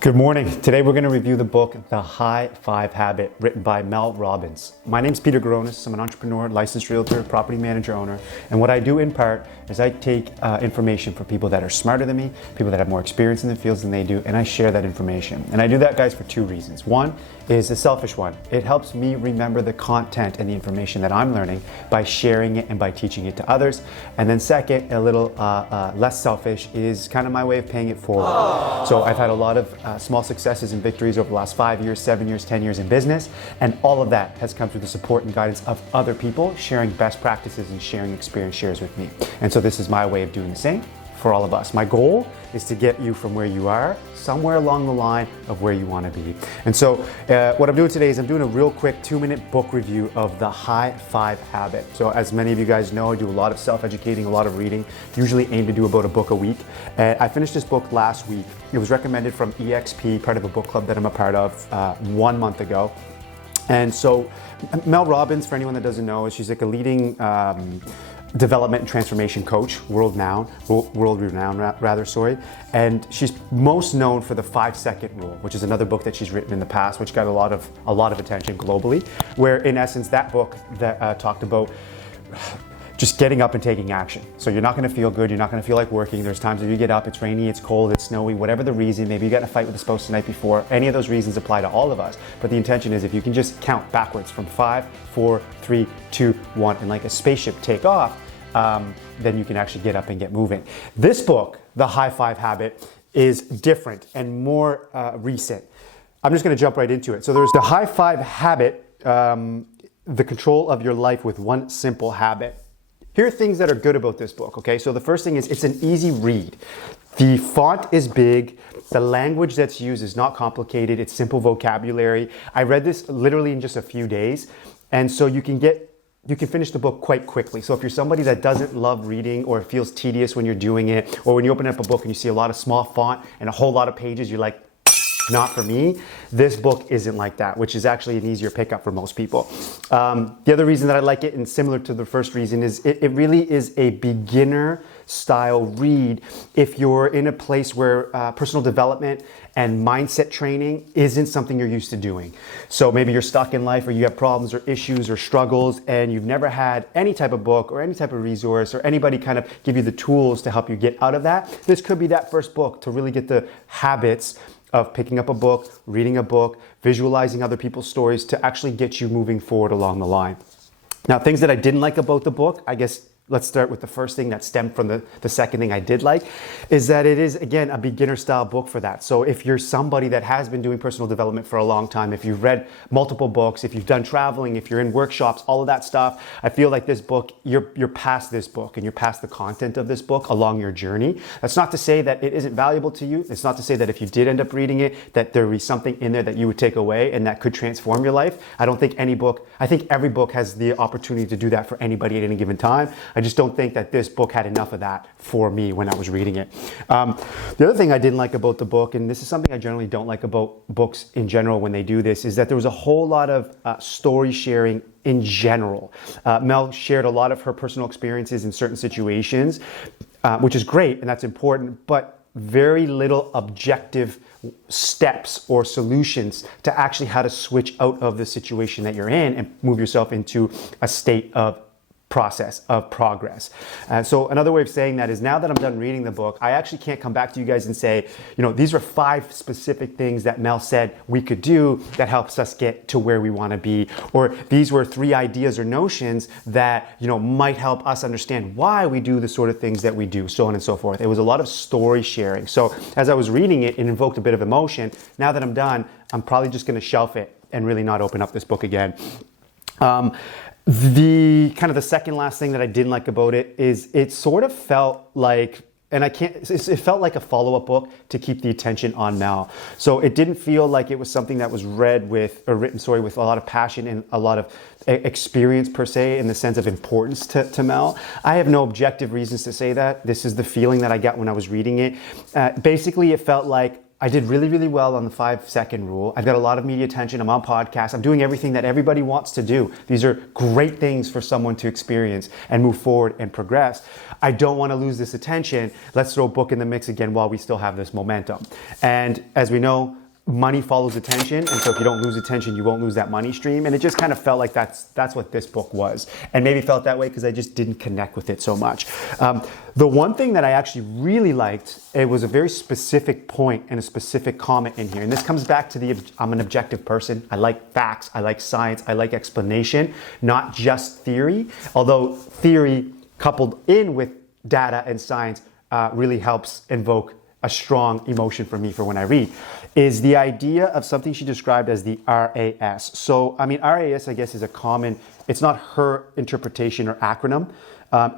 Good morning. Today we're going to review the book, The High Five Habit, written by Mel Robbins. My name's Peter Gronis. I'm an entrepreneur, licensed realtor, property manager, owner. And what I do in part is I take information from people that are smarter than me, people that have more experience in the fields than they do, and I share that information. And I do that, guys, for two reasons. One is a selfish one. It helps me remember the content and the information that I'm learning by sharing it and by teaching it to others. And then second, a little less selfish, is kind of my way of paying it forward. So I've had a lot of small successes and victories over the last 5 years, 7 years, 10 years in business. And all of that has come through the support and guidance of other people sharing best practices and sharing experience shares with me. And so this is my way of doing the same for all of us. My goal is to get you from where you are somewhere along the line of where you want to be. And so what I'm doing today is I'm doing a real quick 2-minute book review of The High Five Habit. So as many of you guys know, I do a lot of self-educating, a lot of reading, usually aim to do about a book a week. And I finished this book last week. It was recommended from EXP, part of a book club that I'm a part of, 1 month ago. And so Mel Robbins, for anyone that doesn't know, she's like a leading development and transformation coach, world renowned, and she's most known for the 5-second rule, which is another book that she's written in the past, which got a lot of attention globally, where in essence that book that talked about just getting up and taking action. So you're not gonna feel good, you're not gonna feel like working. There's times where you get up, it's rainy, it's cold, it's snowy, whatever the reason, maybe you got in a fight with the spouse the night before, any of those reasons apply to all of us. But the intention is if you can just count backwards from 5, 4, 3, 2, 1, and like a spaceship take off, then you can actually get up and get moving. This book, The High Five Habit, is different and more recent. I'm just gonna jump right into it. So there's The High Five Habit, the control of your life with one simple habit. Here are things that are good about this book, okay? So the first thing is it's an easy read. The font is big. The language that's used is not complicated. It's simple vocabulary. I read this literally in just a few days. And so you can finish the book quite quickly. So if you're somebody that doesn't love reading or feels tedious when you're doing it, or when you open up a book and you see a lot of small font and a whole lot of pages, you're like, not for me. This book isn't like that, which is actually an easier pickup for most people. The other reason that I like it, and similar to the first reason, is it really is a beginner style read if you're in a place where personal development and mindset training isn't something you're used to doing. So maybe you're stuck in life, or you have problems or issues or struggles, and you've never had any type of book or any type of resource or anybody kind of give you the tools to help you get out of that. This could be that first book to really get the habits of picking up a book, reading a book, visualizing other people's stories to actually get you moving forward along the line. Now, things that I didn't like about the book, I guess let's start with the first thing that stemmed from the second thing I did like, is that it is, again, a beginner style book for that. So if you're somebody that has been doing personal development for a long time, if you've read multiple books, if you've done traveling, if you're in workshops, all of that stuff, I feel like this book, you're past this book and you're past the content of this book along your journey. That's not to say that it isn't valuable to you. It's not to say that if you did end up reading it, that there would be something in there that you would take away and that could transform your life. I think every book has the opportunity to do that for anybody at any given time. I just don't think that this book had enough of that for me when I was reading it. The other thing I didn't like about the book, and this is something I generally don't like about books in general when they do this, is that there was a whole lot of story sharing in general. Mel shared a lot of her personal experiences in certain situations, which is great and that's important, but very little objective steps or solutions to actually how to switch out of the situation that you're in and move yourself into a state of process of progress. So another way of saying that is now that I'm done reading the book, I actually can't come back to you guys and say, these are 5 specific things that Mel said we could do that helps us get to where we want to be, or these were 3 ideas or notions that might help us understand why we do the sort of things that we do, so on and so forth. It was a lot of story sharing. So as I was reading it, it invoked a bit of emotion. Now that I'm done, I'm probably just going to shelf it and really not open up this book again. The second last thing that I didn't like about it is it sort of felt like, it felt like a follow-up book to keep the attention on Mel. So it didn't feel like it was something that was written with a lot of passion and a lot of experience per se, in the sense of importance to Mel. I have no objective reasons to say that. This is the feeling that I got when I was reading it. Basically, it felt like I did really, really well on the 5-second rule. I've got a lot of media attention. I'm on podcasts. I'm doing everything that everybody wants to do. These are great things for someone to experience and move forward and progress. I don't want to lose this attention. Let's throw a book in the mix again while we still have this momentum. And as we know, money follows attention, and so if you don't lose attention, you won't lose that money stream. And it just kind of felt like that's what this book was, and maybe felt that way because I just didn't connect with it so much. The one thing that I actually really liked, it was a very specific point and a specific comment in here, and this comes back to I'm an objective person. I like facts, I like science, I like explanation, not just theory, although theory coupled in with data and science really helps invoke a strong emotion for me for when I read, is the idea of something she described as the RAS. So, I mean, RAS, I guess, is a common, it's not her interpretation or acronym.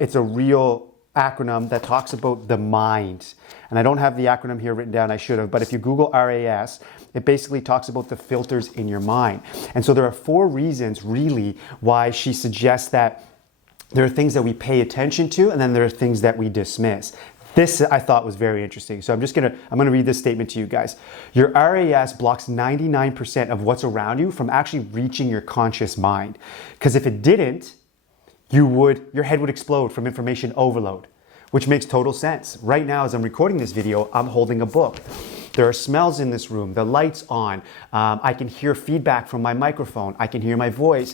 It's a real acronym that talks about the mind. And I don't have the acronym here written down, I should have, but if you Google RAS, it basically talks about the filters in your mind. And so there are 4 reasons really why she suggests that there are things that we pay attention to, and then there are things that we dismiss. This I thought was very interesting. So I'm gonna read this statement to you guys. Your RAS blocks 99% of what's around you from actually reaching your conscious mind. Because if it didn't, your head would explode from information overload, which makes total sense. Right now, as I'm recording this video, I'm holding a book. There are smells in this room, the light's on. I can hear feedback from my microphone. I can hear my voice.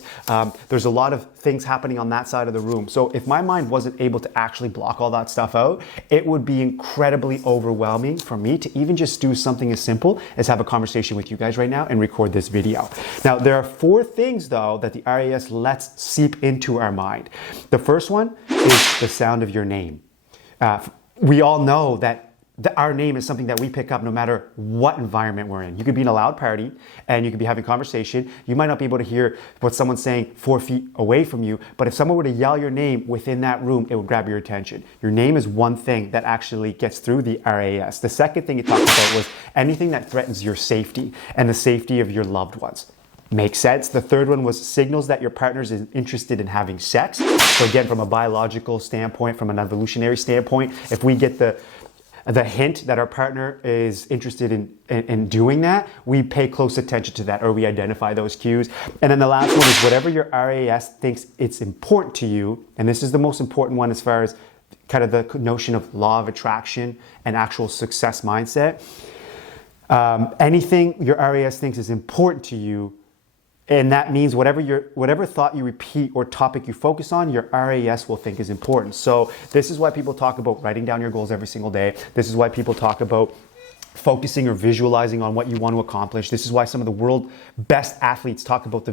There's a lot of things happening on that side of the room. So if my mind wasn't able to actually block all that stuff out, it would be incredibly overwhelming for me to even just do something as simple as have a conversation with you guys right now and record this video. Now, there are 4 things though that the RAS lets seep into our mind. The first one is the sound of your name. We all know that our name is something that we pick up no matter what environment we're in. You could be in a loud party and you could be having conversation. You might not be able to hear what someone's saying 4 feet away from you, but if someone were to yell your name within that room, it would grab your attention. Your name is one thing that actually gets through the RAS. The second thing it talked about was anything that threatens your safety and the safety of your loved ones. Makes sense. The third one was signals that your partner is interested in having sex. So again, from a biological standpoint, from an evolutionary standpoint, if we get the hint that our partner is interested in doing that, we pay close attention to that, or we identify those cues. And then the last one is whatever your RAS thinks it's important to you, and this is the most important one as far as kind of the notion of law of attraction and actual success mindset. Anything your RAS thinks is important to you, and that means whatever thought you repeat or topic you focus on, your RAS will think is important. So this is why people talk about writing down your goals every single day. This is why people talk about focusing or visualizing on what you want to accomplish. This is why some of the world's best athletes talk about the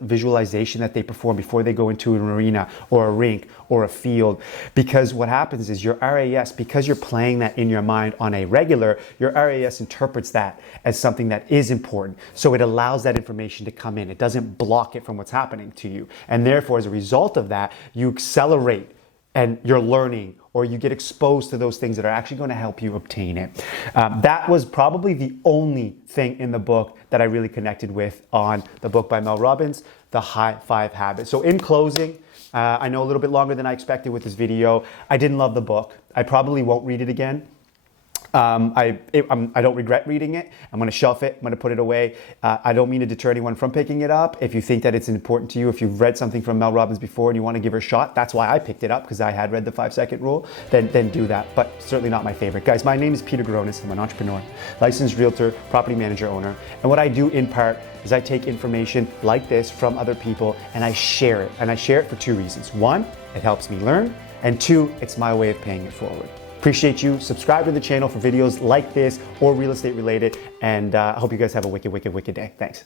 visualization that they perform before they go into an arena or a rink or a field. Because what happens is your RAS, because you're playing that in your mind on a regular, your RAS interprets that as something that is important. So it allows that information to come in. It doesn't block it from what's happening to you. And therefore, as a result of that, you accelerate and you're learning, or you get exposed to those things that are actually going to help you obtain it. That was probably the only thing in the book that I really connected with on the book by Mel Robbins, The High 5 Habits. So in closing, I know a little bit longer than I expected with this video. I didn't love the book. I probably won't read it again. I don't regret reading it. I'm going to shelf it. I'm going to put it away. I don't mean to deter anyone from picking it up. If you think that it's important to you, if you've read something from Mel Robbins before and you want to give her a shot, that's why I picked it up, because I had read the 5-second rule, then do that. But certainly not my favorite. Guys, my name is Peter Garonis. I'm an entrepreneur, licensed realtor, property manager, owner. And what I do in part is I take information like this from other people and I share it. And I share it for 2 reasons. 1, it helps me learn. And 2, it's my way of paying it forward. Appreciate you. Subscribe to the channel for videos like this or real estate related. And I hope you guys have a wicked, wicked, wicked day. Thanks.